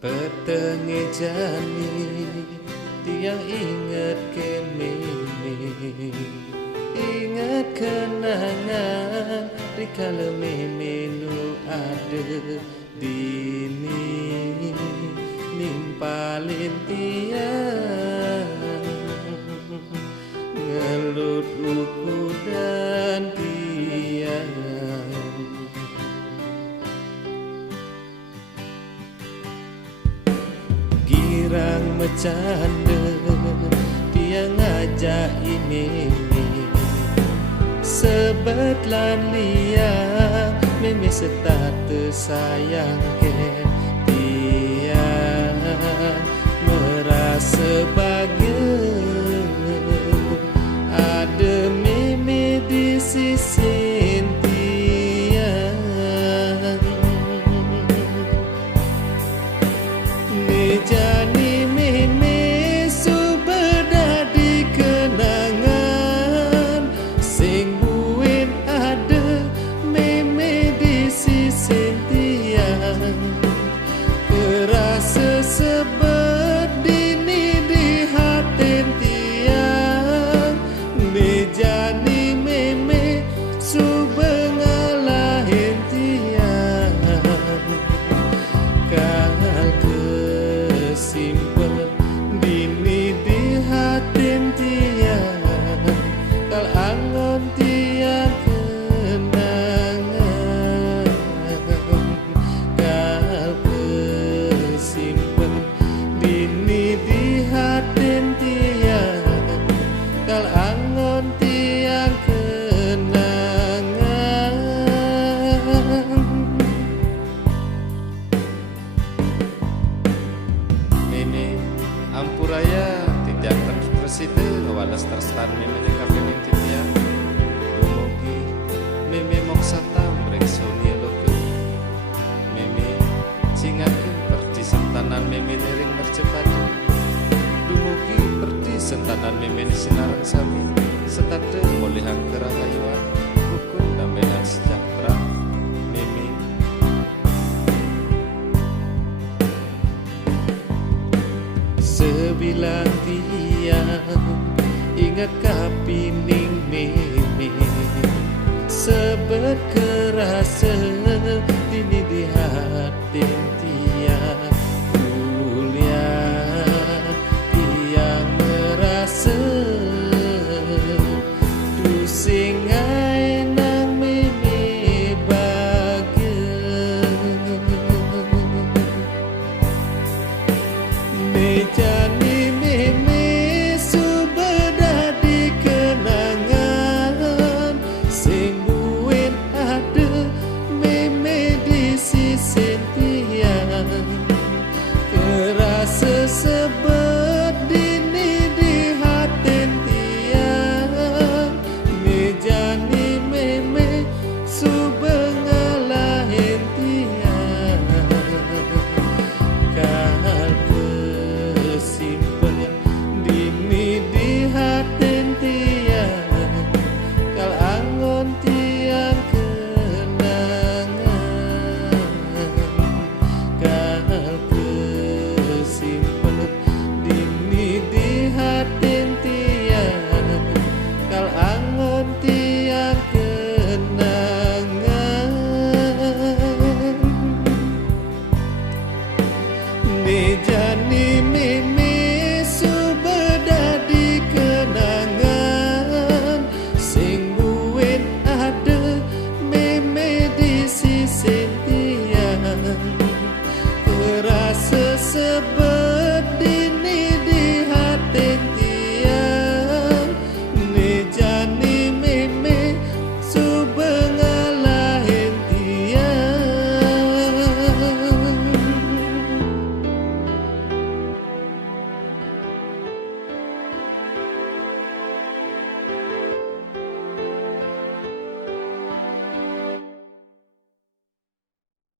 Petenge jani tiang inget ke meme, ingat kenangan rikala meme nu ada dini nimpalin tiang ngelut luku dan tiang girang bercanda dia ngajak ini sebetlan lia meme status sayang ke dia merasa bahagia ada meme di sisi jani meme subeda di kenangan sing buin ada meme di sisi tiang kerasa sebet dini di hati tiang ni jani meme subengalahin tiang kanal simpen dini di hatin tiang kal angon tiang kenangan kal simpen dini di hatin tiang kal angon tiang kenangan. Ampuraya tidak presiden walas terstan meme kafe minti dia dumugi meme moksata mrek sonia loke meme cingakeun perti sentanan meme nering mercepadu dumugi perti sentanan meme sinaran sami setade boleh angkara hayuan rukun damai dan sejahtera meme sebilang tiang ingat kapining meme sebet kerasa